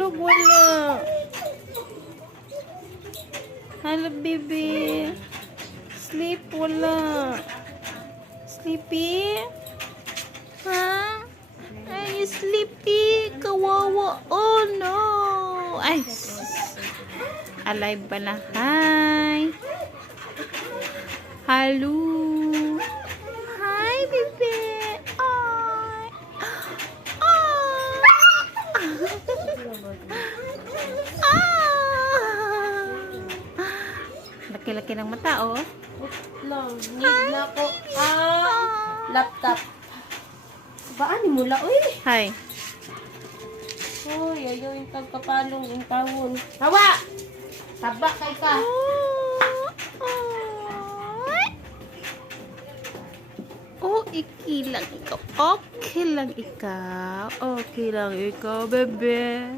Tulog, wala. Hello, baby. Sleep, wala. Sleepy? Ha? Are you sleepy? Kawawa. Oh, no. Ay, alive pala. Hi. Hello. Hi, baby. Ay. Laki-laki ng mata, oh. Lang, need na ko. Laptop. Baan ni mula, uy. Hi. Uy, ayaw yung tagkapalong yung tawon. Hawa! Taba kay ka. Oh, iki lang ikaw. Okay lang ikaw. Okay lang ikaw, bebe.